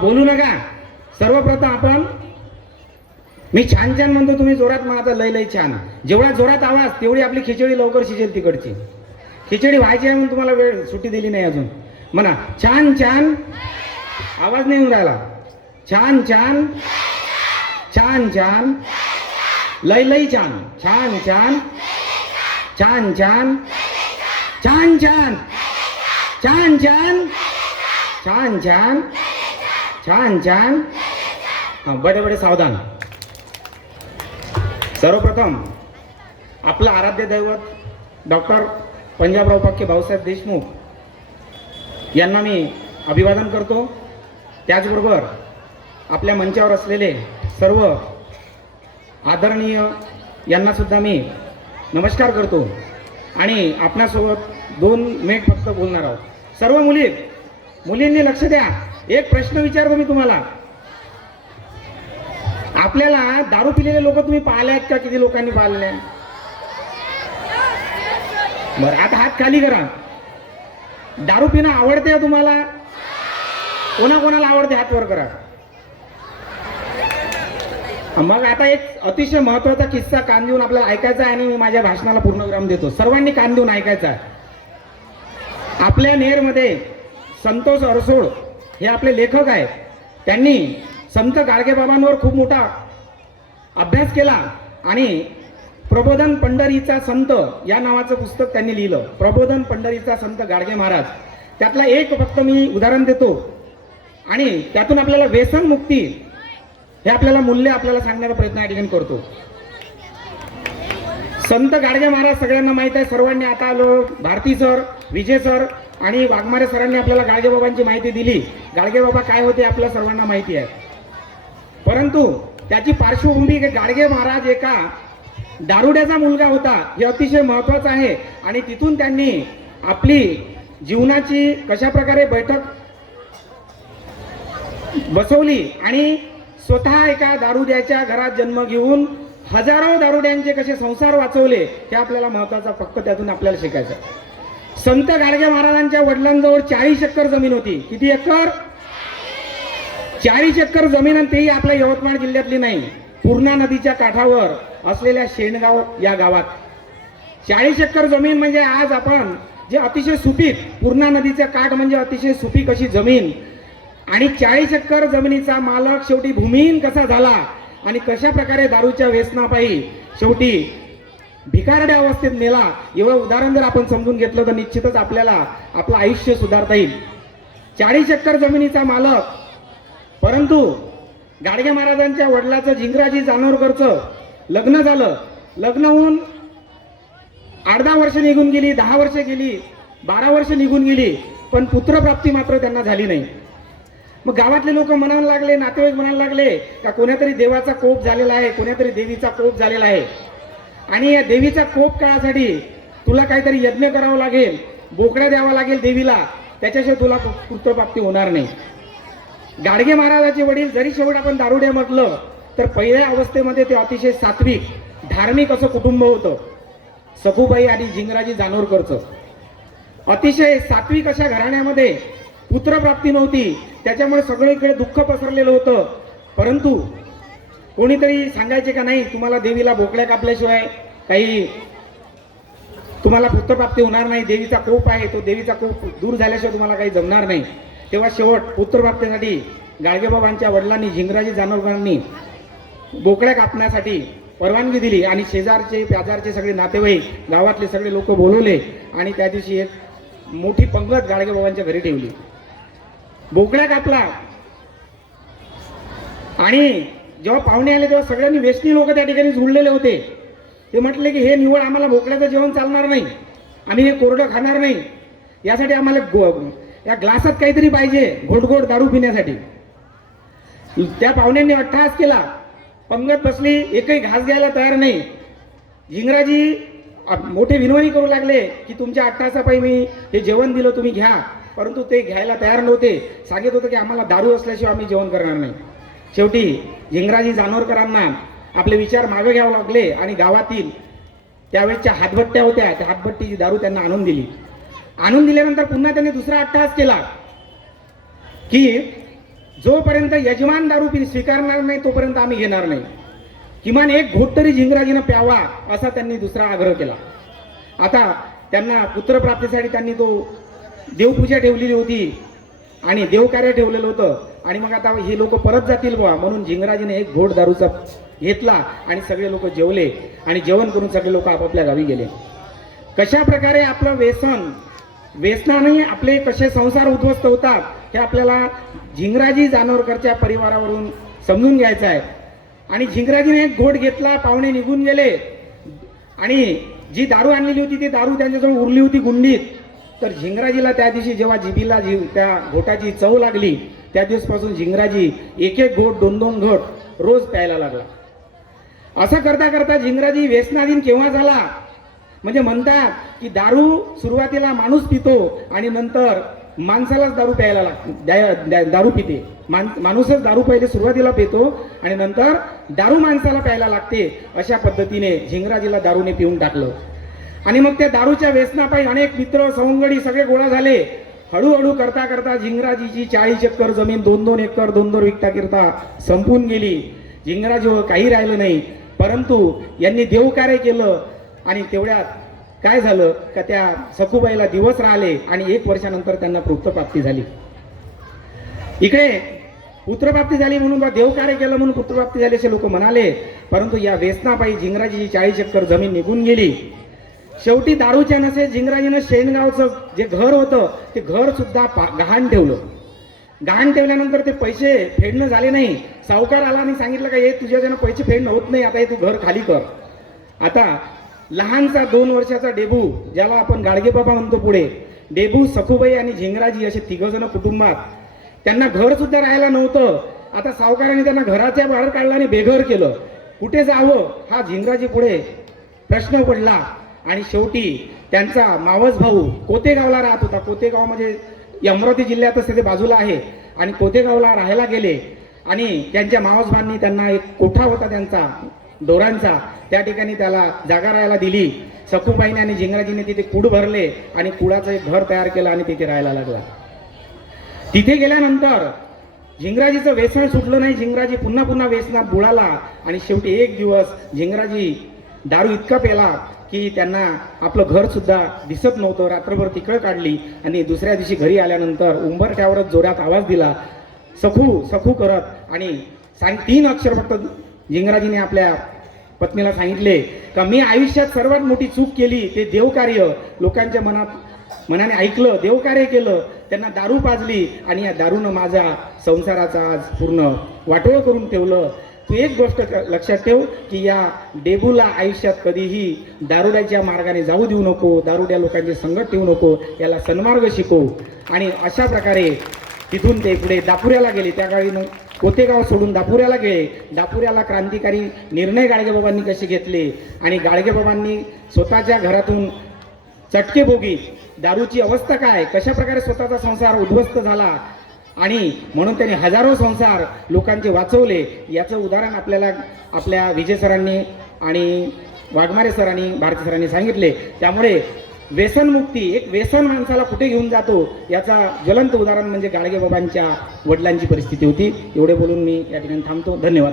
बोलू नका. सर्वप्रथम आपण मी छान छान म्हणतो तुम्ही जोरात माझा लय लय छान. जेवढा जोरात आवाज तेवढी आपली खिचडी लवकर शिजेल तिकडची. खिचडी व्हायची आहे म्हणून तुम्हाला वेळ सुट्टी दिली नाही अजून. म्हणा छान छान आवाज नाही येऊन राहिला. छान छान छान छान लय लय छान छान छान छान छान छान छान छान छान छान छान छान छान. हां बडे बडे सावधान. सर्वप्रथम आपलं आराध्य दैवत डॉक्टर पंजाबराव पाक्के भाऊसाहेब देशमुख यांना मी अभिवादन करतो. त्याचबरोबर आपल्या मंचावर असलेले सर्व आदरणीय यांना सुद्धा मी नमस्कार करतो. आणि आपणासोबत दोन मिनिट फक्त बोलणार आहोत. सर्व मुली मुलींनी लक्ष द्या. एक प्रश्न विचारतो मी तुम्हाला. आपल्याला दारू पिलेले लोक तुम्ही पाहिले आहेत का? किती लोकांनी पाहिले? बरं आता हात खाली करा. दारू पिणं आवडते का तुम्हाला? कोणाकोणाला आवडते हात वर करा. मग आता एक अतिशय महत्त्वाचा किस्सा कान देऊन आपल्याला ऐकायचा आहे आणि मी माझ्या भाषणाला पूर्णविराम देतो. सर्वांनी कान देऊन ऐकायचा आहे. आपल्या नेरमध्ये संतोष अरसोड हे आपले लेखक आहेत. त्यांनी संत गाडगेबाबांवर खूप मोठा अभ्यास केला आणि प्रबोधन पंढरीचा संत या नावाचं पुस्तक त्यांनी लिहिलं. प्रबोधन पंढरीचा संत गाडगे महाराज. त्यातला एक फक्त मी उदाहरण देतो. आणि त्यातून आपल्याला व्यसन मुक्ती हे आपल्याला मूल्य आपल्याला सांगण्याचा प्रयत्न या ठिकाणी करतो. संत गाडगे महाराज सगळ्यांना माहीत आहे. सर्वांनी आता आलो. भारती सर विजय सर आणि वाघमारे सरांनी आपल्याला गाडगेबाबांची माहिती दिली. गाडगेबाबा काय होते आपल्या सर्वांना माहिती आहे. परंतु त्याची पार्श्वभूमी गाडगे महाराज एका दारुड्याचा मुलगा होता. हे अतिशय महत्वाचं आहे. आणि तिथून त्यांनी आपली जीवनाची कशा प्रकारे बैठक बसवली आणि स्वतः एका दारुड्याच्या घरात जन्म घेऊन हजारो दारुड्यांचे कसे संसार वाचवले हे आपल्याला महत्त्वाचा फक्त त्यातून आपल्याला शिकायचं संत गाडगे महाराजांच्या वडिलांजवळ चाळीस एकर जमीन होती. किती एकर? चाळीस एकर जमीन आणि तेही आपल्या यवतमाळ जिल्ह्यातली नाही. पूर्णा नदीच्या काठावर असलेल्या शेणगाव या गावात. चाळीस एकर जमीन म्हणजे आज आपण जे अतिशय सुपीक पूर्णा नदीचे काठ म्हणजे अतिशय सुपीक अशी जमीन. आणि चाळीस एकर जमिनीचा मालक शेवटी भूमिहीन कसा झाला? आणि कशा प्रकारे दारूच्या व्यसनापायी शेवटी भिकारड्या अवस्थेत नेला एवढं उदाहरण जर आपण समजून घेतलं तर निश्चितच आपल्याला आपलं आयुष्य सुधारता येईल. चाळीस एकर जमिनीचा मालक परंतु गाडगे महाराजांच्या वडिलाचं झिंगराजी जानोरकरचं लग्न झालं. लग्न होऊन आठ दहा वर्ष निघून गेली दहा वर्ष गेली बारा वर्ष निघून गेली पण पुत्रप्राप्ती मात्र त्यांना झाली नाही. मग गावातले लोक म्हणायला लागले नातेवाईक म्हणायला लागले का कोण्यातरी देवाचा कोप झालेला आहे कोण्यातरी देवीचा कोप झालेला आहे. आणि या देवीचा कोप काळासाठी तुला काहीतरी यज्ञ करावा लागेल बोकड्या द्यावा लागेल देवीला त्याच्याशिवाय तुला पुत्रप्राप्ती होणार नाही. गाडगे महाराजाचे वडील जरी शेवट आपण दारुड्या म्हटलं तर पहिल्या अवस्थेमध्ये ते अतिशय सात्विक धार्मिक असं कुटुंब होतं. सखूबाई आणि झिंगराजी जानोरकरचं. अतिशय सात्विक अशा घराण्यामध्ये पुत्रप्राप्ती नव्हती. त्याच्यामुळे सगळीकडे दुःख पसरलेलं होतं. परंतु कोणीतरी सांगायचे का नाही तुम्हाला देवीला बोकड्या कापल्याशिवाय काही तुम्हाला पुत्रप्राप्ती होणार नाही देवीचा कोप आहे तो देवीचा कोप दूर झाल्याशिवाय तुम्हाला काही जमणार नाही. तेव्हा शेवट पुत्रप्राप्तीसाठी गाडगेबाबांच्या वडिलांनी झिंगराजी जानोरकरांनी बोकड्या कापण्यासाठी परवानगी दिली आणि शेजारचे प्याजारचे सगळे नातेवाईक गावातले सगळे लोक बोलवले आणि त्या दिवशी एक मोठी पंगत गाडगेबाबांच्या घरी ठेवली. भोकळ्या कापला. आणि जेव्हा पाहुणे आले तेव्हा सगळ्यांनी वेस्टनी लोक त्या ठिकाणी झुळलेले होते. ते म्हटले की हे निवड आम्हाला भोकळ्याचं जेवण चालणार नाही. आम्ही हे कोरडं खाणार नाही. यासाठी आम्हाला गो- या ग्लासात काहीतरी पाहिजे घोटघोट दारू पिण्यासाठी. त्या पाहुण्यांनी अट्टहास केला. पंगत बसली एकही घास घ्यायला तयार नाही. इंग्रजी मोठे विनवणी करू लागले की तुमच्या अट्टहासापाई मी हे जेवण दिलं तुम्ही घ्या. परंतु ते घ्यायला तयार नव्हते. सांगत होतं की आम्हाला दारू असल्याशिवाय आम्ही जेवण करणार नाही. शेवटी झिंगराजी जानोरकरांना आपले विचार मागे घ्यावे लागले आणि गावातील त्यावेळेसच्या हातभट्ट्या होत्या. त्या हातभट्टीची दारू त्यांना आणून दिली. आणून दिल्यानंतर पुन्हा त्यांनी दुसरा अट्टहास केला की जोपर्यंत यजमान दारू पी स्वीकारणार नाही तोपर्यंत आम्ही घेणार नाही. किमान एक घोट तरी झिंगराजीनं प्यावा असा त्यांनी दुसरा आग्रह केला. आता त्यांना पुत्रप्राप्तीसाठी त्यांनी तो देवपूजा ठेवलेली होती आणि देवकार्य ठेवलेलं होतं. आणि मग आता हे लोक परत जातील बुवा. म्हणून झिंगराजीने एक घोट दारूचा घेतला आणि सगळे लोक जेवले आणि जेवण करून सगळे लोक आपापल्या गावी गेले. कशा प्रकारे आपलं व्यसन व्यसनाने आपले कसे संसार उद्ध्वस्त होतात हे आपल्याला झिंगराजी जानोरकरच्या परिवारावरून समजून घ्यायचं आहे. आणि झिंगराजीने एक घोट घेतला पाहुणे निघून गेले. आणि जी दारू आणलेली होती ती दारू त्यांच्याजवळ उरली होती गुंडीत. तर झिंगराजीला त्या दिवशी जेव्हा जिबीला जी त्या घोटाची चव लागली त्या दिवसपासून झिंगराजी एक एक घोट दोन दोन घोट रोज प्यायला लागला. असं करता करता झिंगराजी व्यसनाधीन केव्हा झाला? म्हणजे म्हणतात की दारू सुरुवातीला माणूस पितो आणि नंतर माणसालाच दारू प्यायला लाग द्या- दारू पिते. मान माणूसच दारू पहिले सुरुवातीला पितो आणि नंतर दारू माणसाला प्यायला लागते अशा पद्धतीने झिंगराजीला दारूने पिऊन टाकलं. आणि मग त्या दारूच्या व्यसनापायी अनेक मित्र सवंगडी सगळे गोळा झाले. हळूहळू करता करता झिंगराजीची चाळीस एकर जमीन दोन दोन एकर दोन दोन विकता किरता संपून गेली. झिंगराजीवर काही राहिलं नाही. परंतु यांनी देवकार्य केलं आणि तेवढ्यात काय झालं? का त्या सखूबाईला दिवस राहिले आणि एक वर्षानंतर त्यांना पुत्रप्राप्ती झाली. इकडे पुत्रप्राप्ती झाली म्हणून बा देवकार्य केलं म्हणून पुत्रप्राप्ती झाली असे लोक म्हणाले. परंतु या व्यसनापायी झिंगराजीची चाळीस एकर जमीन निघून गेली. शेवटी दारूच्या नसे झिंगराजीनं शेणगावचं जे घर होतं ते घर सुद्धा पा- गहाण ठेवलं. गहाण ठेवल्यानंतर ते पैसे फेडणं झाले नाही. सावकार आला आणि सांगितलं का हे तुझ्याच्यानं पैसे फेडणं होत नाही आता हे तू घर खाली कर. आता लहानसा दोन वर्षाचा डेबू ज्याला आपण गाडगेबाबा म्हणतो पुढे डेबू सखुबाई आणि झिंगराजी असे तिघजण कुटुंबात. त्यांना घर सुद्धा राहायला नव्हतं. आता सावकाराने त्यांना घराच्या बाहेर काढलं आणि बेघर केलं. कुठे जावं? हा झिंगराजी पुढे प्रश्न पडला. आणि शेवटी त्यांचा मावस भाऊ कोतेगावला राहत होता. कोतेगाव म्हणजे अमरावती जिल्ह्यातच त्याच्या बाजूला आहे. आणि कोतेगावला राहायला गेले. आणि त्यांच्या मावसभांनी त्यांना एक कोठा होता त्यांचा डोरांचा त्या ठिकाणी त्याला जागा राहायला दिली. सखूबाईने आणि झिंगराजीने तिथे कूड भरले आणि कुडाचं एक घर तयार केलं आणि तिथे राहायला लागला. तिथे गेल्यानंतर झिंगराजीचं व्यसन सुटलं नाही. झिंगराजी पुन्हा पुन्हा व्यसनात बुडाला आणि शेवटी एक दिवस झिंगराजी दारू इतका पेला की त्यांना आपलं घरसुद्धा दिसत नव्हतं. रात्रभर तिकडं काढली आणि दुसऱ्या दिवशी घरी आल्यानंतर उंबरठ्यावरच जोरात आवाज दिला सखू सखू करत. आणि सांग तीन अक्षर फक्त जिंगराजीने आपल्या पत्नीला सांगितले का मी आयुष्यात सर्वात मोठी चूक केली ते देवकार्य. लोकांच्या मनात मनाने ऐकलं देवकार्य केलं त्यांना दारू पाजली आणि या दारूनं माझा संसाराचा आज पूर्ण वाटोळ करून ठेवलं. तू एक गोष्ट लक्षात ठेव की या डेबूला आयुष्यात कधीही दारुड्याच्या मार्गाने जाऊ देऊ नको दारुड्या लोकांचे संगत ठेवू नको याला सन्मार्ग शिकव. आणि अशा प्रकारे तिथून ते पुढे दापुऱ्याला गेले. त्या काळी कोतेगाव सोडून दापुऱ्याला गेले. दापुऱ्याला क्रांतिकारी निर्णय गाडगेबाबांनी कसे घेतले? आणि गाडगेबाबांनी स्वतःच्या घरातून चटके भोगी दारूची अवस्था काय? कशा प्रकारे स्वतःचा संसार उद्ध्वस्त झाला? आणि म्हणून त्यांनी हजारो संसार लोकांचे वाचवले. याचं उदाहरण आपल्याला आपल्या विजय सरांनी आणि वाघमारे सरांनी भारती सरांनी सांगितले. त्यामुळे व्यसनमुक्ती एक व्यसन माणसाला कुठे घेऊन जातो याचा ज्वलंत उदाहरण म्हणजे गाडगे बाबांच्या वडिलांची परिस्थिती होती. एवढे बोलून मी या ठिकाणी थांबतो. धन्यवाद.